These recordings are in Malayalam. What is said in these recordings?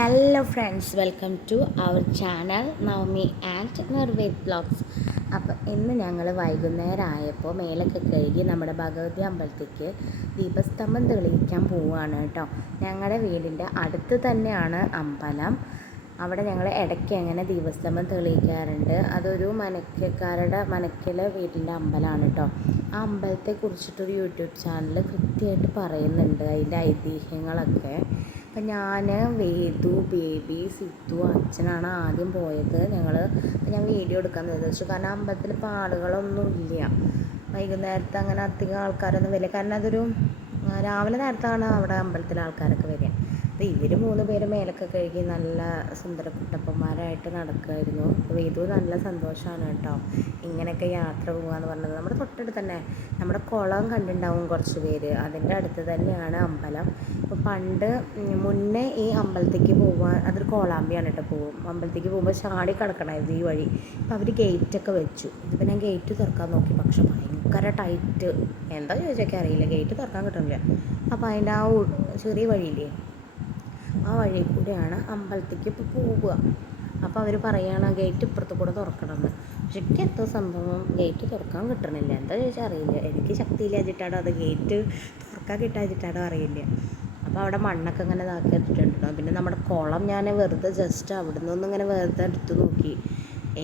Hello friends, welcome to our channel Navami and Nirved vlogs. അപ്പോൾ ഇന്ന് ഞങ്ങൾ വൈകുന്നേരം ആയപ്പോൾ മേലൊക്കെ കഴുകി നമ്മുടെ ഭഗവതി അമ്പലത്തേക്ക് ദീപസ്തംഭം തെളിയിക്കാൻ പോവുകയാണ് കേട്ടോ. ഞങ്ങളുടെ വീടിൻ്റെ അടുത്ത് തന്നെയാണ് അമ്പലം. അവിടെ ഞങ്ങൾ ഇടയ്ക്ക് അങ്ങനെ ദീപസ്തംഭം തെളിയിക്കാറുണ്ട്. അതൊരു മനക്കലെ വീടിൻ്റെ അമ്പലമാണ് കേട്ടോ. ആ അമ്പലത്തെക്കുറിച്ചിട്ടൊരു യൂട്യൂബ് ചാനൽ കൃത്യമായിട്ട് പറയുന്നുണ്ട്, അതിൻ്റെ ഐതിഹ്യങ്ങളൊക്കെ. അപ്പം ഞാൻ, വേദു, ബേബി, സിത്തു, അച്ഛനാണ് ആദ്യം പോയത്. ഞാൻ വീഡിയോ എടുക്കാൻ നിർദ്ദേശിച്ചു. കാരണം അമ്പലത്തിൽ ഇപ്പോൾ ആളുകളൊന്നും ഇല്ല. വൈകുന്നേരത്ത് അങ്ങനെ അധികം ആൾക്കാരൊന്നും വരില്ല. കാരണം അതൊരു രാവിലെ നേരത്താണ് അവിടെ അമ്പലത്തിൽ ആൾക്കാരൊക്കെ വരിക. അപ്പോൾ ഇവർ 3 പേര് മേലൊക്കെ കഴുകി നല്ല സുന്ദര കുട്ടപ്പന്മാരായിട്ട് നടക്കുമായിരുന്നു. അപ്പോൾ വേദു നല്ല സന്തോഷമാണ് കേട്ടോ, ഇങ്ങനെയൊക്കെ യാത്ര പോകാമെന്ന് പറഞ്ഞത്. നമ്മുടെ തൊട്ടടുത്ത് തന്നെ നമ്മുടെ കുളം കണ്ടിട്ടുണ്ടാവും കുറച്ച് പേര്, അതിൻ്റെ അടുത്ത് തന്നെയാണ് അമ്പലം. അപ്പോൾ മുന്നേ ഈ അമ്പലത്തേക്ക് പോകാൻ, അതൊരു കോളാമ്പിയാണ് കേട്ടോ. അമ്പലത്തേക്ക് പോകുമ്പോൾ ചാടി കിടക്കണമായിരുന്നു ഈ വഴി. അപ്പോൾ അവർ ഗേറ്റൊക്കെ വെച്ചു. ഇതിപ്പോൾ ഞാൻ ഗേറ്റ് തുറക്കാൻ നോക്കി, പക്ഷെ ഭയങ്കര ടൈറ്റ്. എന്താ ചോദിച്ചൊക്കെ അറിയില്ല, ഗേറ്റ് തുറക്കാൻ കിട്ടുന്നില്ല. അപ്പോൾ അതിൻ്റെ ആ ചെറിയ വഴിയില്ലേ, ആ വഴി കൂടെയാണ് അമ്പലത്തേക്ക് ഇപ്പോൾ പോവുക. അപ്പോൾ അവർ പറയുകയാണ് ഗേറ്റ് ഇപ്പുറത്ത് കൂടെ തുറക്കണമെന്ന്. പക്ഷെ എനിക്ക് എന്തോ സംഭവം ഗേറ്റ് തുറക്കാൻ കിട്ടണില്ല. എന്താ ചോദിച്ചാൽ അറിയില്ല. എനിക്ക് ശക്തിയില്ലാതിട്ടാണോ അത് ഗേറ്റ് തുറക്കാൻ കിട്ടാതിട്ടാണോ അറിയില്ല. അപ്പോൾ അവിടെ മണ്ണൊക്കെ ഇങ്ങനെ ഇതാക്കി ഇട്ടിട്ടുണ്ടോ. പിന്നെ നമ്മുടെ കുളം ഞാൻ വെറുതെ ജസ്റ്റ് അവിടെ നിന്നൊന്നും ഇങ്ങനെ വെറുതെ എടുത്ത് നോക്കി.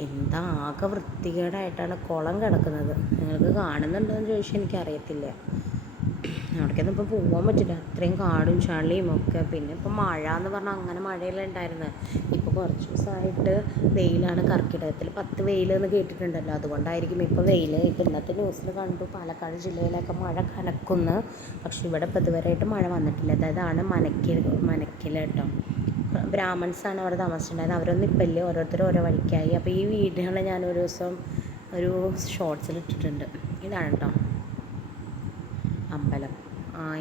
എന്താ ആകെ വൃത്തികേടായിട്ടാണ് കുളം കിടക്കുന്നത്. നിങ്ങൾക്ക് കാണുന്നുണ്ടോ എന്ന് ചോദിച്ചാൽ എനിക്കറിയത്തില്ല. അവിടേക്കൊന്നും ഇപ്പോൾ പോകാൻ പറ്റില്ല, അത്രയും കാടും ചളിയും ഒക്കെ. പിന്നെ ഇപ്പോൾ മഴ എന്ന് പറഞ്ഞാൽ അങ്ങനെ മഴയെല്ലാം ഉണ്ടായിരുന്നത്. ഇപ്പോൾ കുറച്ച് ദിവസമായിട്ട് വെയിലാണ്. കർക്കിടകത്തിൽ 10 വെയിൽ എന്ന് കേട്ടിട്ടുണ്ടല്ലോ, അതുകൊണ്ടായിരിക്കും ഇപ്പോൾ വെയിൽ. ഇപ്പോൾ ഇന്നത്തെ ന്യൂസിൽ കണ്ടു പാലക്കാട് ജില്ലയിലൊക്കെ മഴ കനക്കുന്നു. പക്ഷെ ഇവിടെ ഇപ്പോൾ ഇതുവരെയായിട്ട് മഴ വന്നിട്ടില്ല. അതാണ് മനക്കിൽ കേട്ടോ. ബ്രാഹ്മൺസാണ് അവിടെ താമസിച്ചിട്ടുണ്ടായിരുന്നത്. അവരൊന്നും ഇപ്പം ഇല്ല, ഓരോരുത്തരും ഓരോ വഴിക്കായി. അപ്പോൾ ഈ വീഡിയോകൾ ഞാൻ ഒരു ദിവസം ഒരു ഷോർട്സിൽ ഇട്ടിട്ടുണ്ട്. ഇതാണ് കേട്ടോ അമ്പലം.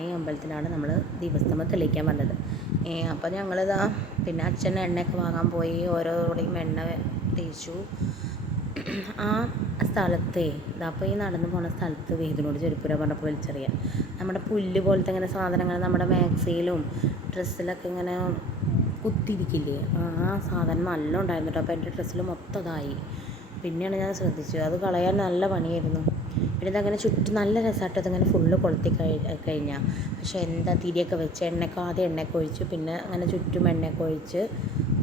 ഈ അമ്പലത്തിലാണ് നമ്മൾ ദീപസ്തംഭം തെളിയിക്കാൻ വന്നത്. അപ്പോൾ ഞങ്ങളിതാ, പിന്നെ അച്ഛൻ എണ്ണയൊക്കെ വാങ്ങാൻ പോയി. ഓരോരുടെയും എണ്ണ തേച്ചു. ആ സ്ഥലത്തെ അപ്പോൾ ഈ നടന്നു പോകുന്ന സ്ഥലത്ത് വേദിനോട് ചെരുപ്പുര പറഞ്ഞപ്പോൾ വലിച്ചെറിയാം. നമ്മുടെ പുല്ല് പോലത്തെ ഇങ്ങനെ സാധനങ്ങൾ നമ്മുടെ മാക്സിയിലും ഡ്രസ്സിലൊക്കെ ഇങ്ങനെ കുത്തിയിരിക്കില്ലേ, ആ സാധനം നല്ല ഉണ്ടായിരുന്നു കേട്ടോ. അപ്പോൾ എൻ്റെ ഡ്രസ്സിൽ മൊത്തം ഇതായി. പിന്നെയാണ് ഞാൻ ശ്രദ്ധിച്ചത്, അത് കളയാൻ നല്ല പണിയായിരുന്നു. പിന്നെ ഇതങ്ങനെ ചുറ്റും നല്ല രസമായിട്ട് അതങ്ങനെ ഫുള്ള് കൊളുത്തി കഴിഞ്ഞാൽ. പക്ഷേ എന്താ തിരിയൊക്കെ വെച്ച് ആദ്യം എണ്ണയൊക്കെ ഒഴിച്ചു, പിന്നെ അങ്ങനെ ചുറ്റും എണ്ണയൊക്കെ ഒഴിച്ച്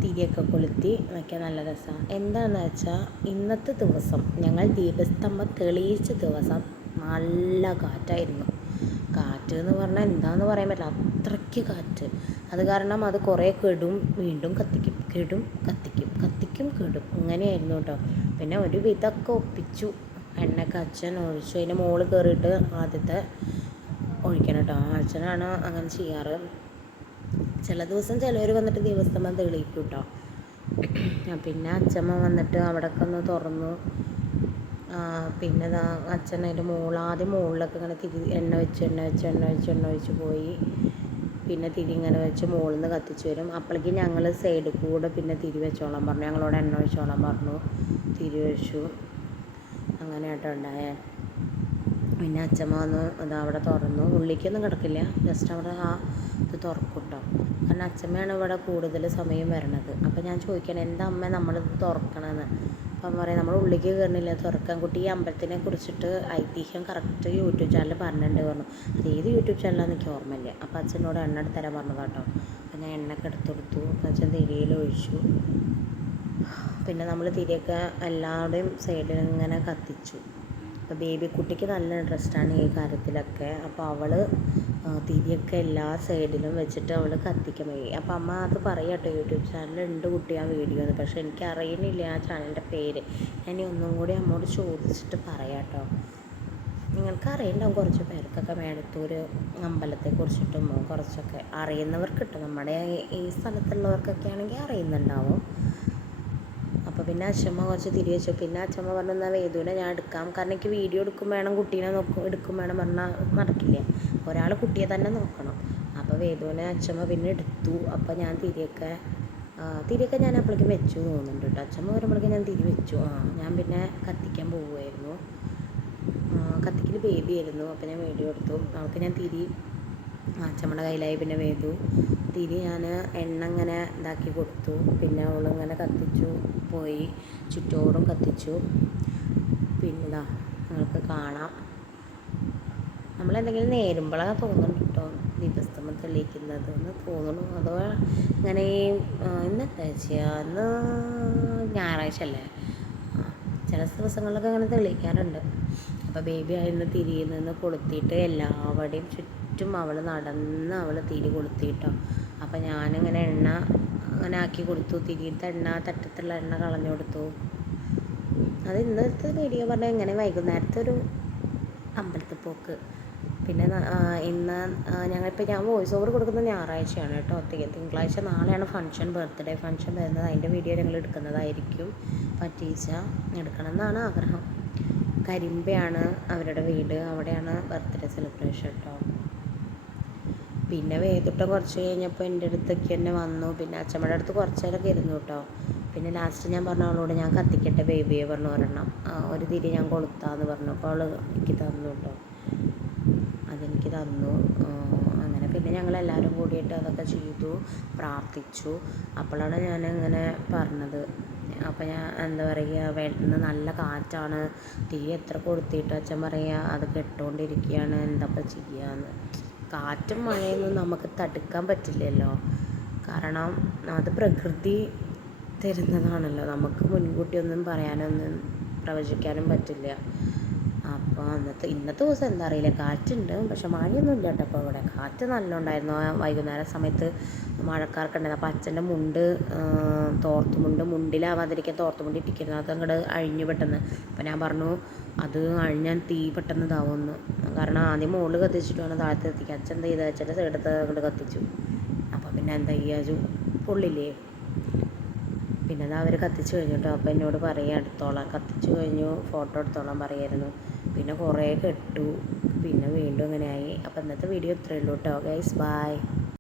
തിരിയൊക്കെ കൊളുത്തി വയ്ക്കാൻ നല്ല രസമാണ്. എന്താണെന്ന് വെച്ചാൽ ഇന്നത്തെ ദിവസം ഞങ്ങൾ ദീപസ്തംഭം തെളിയിച്ച ദിവസം നല്ല കാറ്റായിരുന്നു. കാറ്റ് എന്ന് പറഞ്ഞാൽ എന്താണെന്ന് പറയാൻ പറ്റില്ല, അത്രയ്ക്ക് കാറ്റ്. അത് കാരണം അത് കുറേ കെടും, വീണ്ടും കത്തിക്കും, കെടും, കത്തിക്കും, കത്തിക്കും, കെടും, ഇങ്ങനെയായിരുന്നു കേട്ടോ. പിന്നെ ഒരു വിധമൊക്കെ ഒപ്പിച്ചു. എണ്ണയൊക്കെ അച്ഛൻ ഒഴിച്ചു. അതിൻ്റെ മുകളിൽ കയറിയിട്ട് ആദ്യത്തെ ഒഴിക്കണം കേട്ടോ. അച്ഛനാണ് അങ്ങനെ ചെയ്യാറ്. ചില ദിവസം ചിലവർ വന്നിട്ട് ദീപസ്തംഭം തെളിയിക്കും കേട്ടോ. പിന്നെ അച്ഛമ്മ വന്നിട്ട് അവിടെയൊക്കെ ഒന്ന് തുറന്നു. പിന്നെ അച്ഛൻ അതിൻ്റെ ആദ്യം മുകളിലൊക്കെ ഇങ്ങനെ എണ്ണ വെച്ച് പോയി. പിന്നെ തിരി ഇങ്ങനെ വെച്ച് മുകളിൽ നിന്ന് കത്തിച്ച് വരും. അപ്പോഴേക്കും ഞങ്ങൾ സൈഡിൽ കൂടെ പിന്നെ തിരി വെച്ചോളാൻ പറഞ്ഞു. ഞങ്ങളോട് എണ്ണ ഒഴിച്ചോളാൻ പറഞ്ഞു. തിരി വെച്ചു. അങ്ങനെ ആട്ടോ ഉണ്ടായേ. പിന്നെ അച്ഛമ്മ വന്ന് അവിടെ തുറന്നു. ഉള്ളിലേക്കൊന്നും കിടക്കില്ല, ജസ്റ്റ് അവിടെ ഇത് തുറക്കും കേട്ടോ. കാരണം അച്ഛമ്മയാണ് ഇവിടെ കൂടുതൽ സമയം വരണത്. അപ്പോൾ ഞാൻ ചോദിക്കണം, എന്താ അമ്മ നമ്മളിത് തുറക്കണമെന്ന്. അപ്പം പറയാം, നമ്മൾ ഉള്ളിലേക്ക് കയറണില്ല, തുറക്കാൻ. കുട്ടി ഈ അമ്പലത്തിനെ കുറിച്ചിട്ട് ഐതിഹ്യം കറക്റ്റ് യൂട്യൂബ് ചാനൽ പറഞ്ഞിട്ടുണ്ട് പറഞ്ഞു. അത് ഏത് യൂട്യൂബ് ചാനലാണെന്ന് എനിക്ക് ഓർമ്മയില്ല. അപ്പോൾ അച്ഛനോട് എണ്ണ എടുത്ത് തരാൻ പറഞ്ഞതാട്ടോ. അപ്പം ഞാൻ എണ്ണയൊക്കെ എടുത്തെടുത്തു. അപ്പം അച്ഛൻ തിരിയിൽ ഒഴിച്ചു. പിന്നെ നമ്മൾ തിരിയൊക്കെ എല്ലാവരുടെയും സൈഡിൽ ഇങ്ങനെ കത്തിച്ചു. അപ്പോൾ ബേബി കുട്ടിക്ക് നല്ല ഇൻട്രസ്റ്റാണ് ഈ കാര്യത്തിലൊക്കെ. അപ്പോൾ അവൾ തിരിയൊക്കെ എല്ലാ സൈഡിലും വെച്ചിട്ട് അവൾ കത്തിക്കാൻ പോയി. അപ്പോൾ അമ്മ അത് പറയാം കേട്ടോ, യൂട്യൂബ് ചാനലുണ്ട് കുട്ടി ആ വീഡിയോ എന്ന്. പക്ഷേ എനിക്ക് അറിയണില്ല ആ ചാനലിൻ്റെ പേര്. ഞാൻ ഒന്നും കൂടി അമ്മോട് ചോദിച്ചിട്ട് പറയാം കേട്ടോ. നിങ്ങൾക്ക് അറിയണ്ടാവും കുറച്ച് പേർക്കൊക്കെ മേടത്തൂർ അമ്പലത്തെക്കുറിച്ചിട്ടും കുറച്ചൊക്കെ അറിയുന്നവർക്ക് കിട്ടും. നമ്മുടെ ഈ സ്ഥലത്തുള്ളവർക്കൊക്കെ ആണെങ്കിൽ അറിയുന്നുണ്ടാവും. അപ്പോൾ പിന്നെ അച്ഛമ്മ കുറച്ച് തിരി വെച്ചു. പിന്നെ അച്ഛമ്മ പറഞ്ഞു, എന്നാൽ വേദുവിനെ ഞാൻ എടുക്കാം. കാരണം എനിക്ക് വീഡിയോ എടുക്കും വേണം, കുട്ടീനെ എടുക്കും വേണം പറഞ്ഞാൽ നടക്കില്ല. ഒരാൾ കുട്ടിയെ തന്നെ നോക്കണം. അപ്പോൾ വേദുവിനെ അച്ഛമ്മ പിന്നെ എടുത്തു. അപ്പോൾ ഞാൻ തിരിയൊക്കെ ഞാൻ അപ്പോഴേക്കും വെച്ചു തോന്നുന്നുണ്ട് കേട്ടോ. അച്ഛമ്മ വരുമ്പോഴേക്കും ഞാൻ തിരി വെച്ചു. ഞാൻ പിന്നെ കത്തിക്കാൻ പോവുമായിരുന്നു. കത്തിക്കൽ ബേബി ആയിരുന്നു. അപ്പോൾ ഞാൻ വീഡിയോ എടുത്തു. അവൾക്ക് ഞാൻ തിരി അച്ഛമ്മയുടെ കയ്യിലായി. പിന്നെ വേദു തിരി ഞാൻ എണ്ണ ഇങ്ങനെ ഇതാക്കി കൊടുത്തു. പിന്നെ അവളിങ്ങനെ കത്തിച്ചു പോയി, ചുറ്റോറും കത്തിച്ചു. പിന്നെ ഇതാ നിങ്ങൾക്ക് കാണാം, നമ്മളെന്തെങ്കിലും നേരുമ്പോഴാണ് തോന്നുന്നുണ്ട് കേട്ടോ ദീപസ്തംഭം തെളിയിക്കുന്നത് എന്ന് തോന്നുന്നു. അതോ ഇങ്ങനെ ഇന്നത്തെ ഇന്ന് ഞായറാഴ്ച അല്ലേ, ചില ദിവസങ്ങളിലൊക്കെ അങ്ങനെ തെളിയിക്കാറുണ്ട്. അപ്പോൾ ബേബി ആയിരുന്നു തിരിയിൽ നിന്ന് കൊളുത്തിയിട്ട് എല്ലാവരുടെയും ചുറ്റും അവൾ നടന്ന് അവൾ തിരി കൊളുത്തിയിട്ടോ. അപ്പോൾ ഞാനിങ്ങനെ എണ്ണ അങ്ങനെ ആക്കി കൊടുത്തു, തിരിയിലത്തെ എണ്ണ തട്ടത്തുള്ള എണ്ണ കളഞ്ഞു കൊടുത്തു. അത് ഇന്നത്തെ വീഡിയോ പറഞ്ഞാൽ ഇങ്ങനെ വൈകുന്നേരത്തെ ഒരു അമ്പലത്തിൽ പോക്ക്. പിന്നെ ഇന്ന് ഞാൻ വോയിസ് ഓവർ കൊടുക്കുന്നത് ഞായറാഴ്ചയാണ് കേട്ടോ. തിങ്കളാഴ്ച നാളെയാണ് ഫംഗ്ഷൻ, ബർത്ത്ഡേ ഫംഗ്ഷൻ വരുന്നത്. അതിൻ്റെ വീഡിയോ ഞങ്ങൾ എടുക്കുന്നതായിരിക്കും. പറ്റീച്ച എടുക്കണം എന്നാണ് ആഗ്രഹം. കരിമ്പയാണ് അവരുടെ വീട്, അവിടെയാണ് ബർത്ത്ഡേ സെലിബ്രേഷൻ കേട്ടോ. പിന്നെ വേദുട്ടം കുറച്ച് കഴിഞ്ഞപ്പോൾ എൻ്റെ അടുത്തേക്ക് തന്നെ വന്നു. പിന്നെ അച്ഛമ്മയുടെ അടുത്ത് കുറച്ച് നേരമൊക്കെ ഇരുന്നു കേട്ടോ. പിന്നെ ലാസ്റ്റ് ഞാൻ പറഞ്ഞു അവളോട്, ഞാൻ കത്തിക്കട്ടെ ബേബിയെ പറഞ്ഞു ഒരെണ്ണം, ഒരു തിരി ഞാൻ കൊളുത്താന്ന് പറഞ്ഞു. അപ്പോൾ അവൾ എനിക്ക് തന്നു കേട്ടോ, അതെനിക്ക് തന്നു. അങ്ങനെ പിന്നെ ഞങ്ങളെല്ലാവരും കൂടിയിട്ട് അതൊക്കെ ചെയ്തു, പ്രാർത്ഥിച്ചു. അപ്പോഴാണ് ഞാനിങ്ങനെ പറഞ്ഞത്. അപ്പോൾ ഞാൻ എന്താ പറയുക, ഇന്ന് നല്ല കാറ്റാണ്, തിരി എത്ര കൊളുത്തിയിട്ട് അച്ഛൻ പറയുക അത് കെട്ടുകൊണ്ടിരിക്കുകയാണ്, എന്താപ്പം ചെയ്യാന്ന്. കാറ്റും മഴയൊന്നും നമുക്ക് തടുക്കാൻ പറ്റില്ലല്ലോ, കാരണം അത് പ്രകൃതി തരുന്നതാണല്ലോ, നമുക്ക് മുൻകൂട്ടിയൊന്നും പറയാനൊന്നും പ്രവചിക്കാനും പറ്റില്ല. അപ്പോൾ ഇന്നത്തെ ദിവസം എന്താ അറിയില്ല, കാറ്റുണ്ട് പക്ഷെ മഴയൊന്നും ഇല്ല കേട്ടോ. അപ്പോൾ ഇവിടെ കാറ്റ് നല്ല ഉണ്ടായിരുന്നു. വൈകുന്നേര സമയത്ത് മഴക്കാർക്ക് ഉണ്ടായിരുന്നു. അപ്പോൾ അച്ഛൻ്റെ മുണ്ടിലാവാതിരിക്കാൻ തോർത്തുമുണ്ട് ഇട്ടിരിക്കുന്നത്, അത് അങ്ങോട്ട് അഴിഞ്ഞു പെട്ടെന്ന്. അപ്പോൾ ഞാൻ പറഞ്ഞു അത് അഴിഞ്ഞാൽ തീ പെട്ടെന്ന് ഇതാവുമെന്ന്, കാരണം ആദ്യം മുകളിൽ കത്തിച്ചിട്ട് വേണം താഴത്ത് എത്തിക്കുക. അച്ഛൻ എന്താ ചെയ്ത് അച്ഛൻ്റെ സൈഡത്ത് അങ്ങോട്ട് കത്തിച്ചു. അപ്പോൾ പിന്നെ എന്താ ചെയ്യുക, പൊള്ളില്ലേ. പിന്നെ അത് അവർ കത്തിച്ച് കഴിഞ്ഞു കേട്ടോ. അപ്പോൾ എന്നോട് പറയുക എടുത്തോളാം, കത്തിച്ച് കഴിഞ്ഞു ഫോട്ടോ എടുത്തോളാൻ പറയായിരുന്നു. പിന്നെ കുറേ കെട്ടു, പിന്നെ വീണ്ടും ഇങ്ങനെയായി. അപ്പോൾ ഇന്നത്തെ വീഡിയോ ഇത്രയേ ഉള്ളൂ കേട്ടോ ഗൈസ്, ബൈ.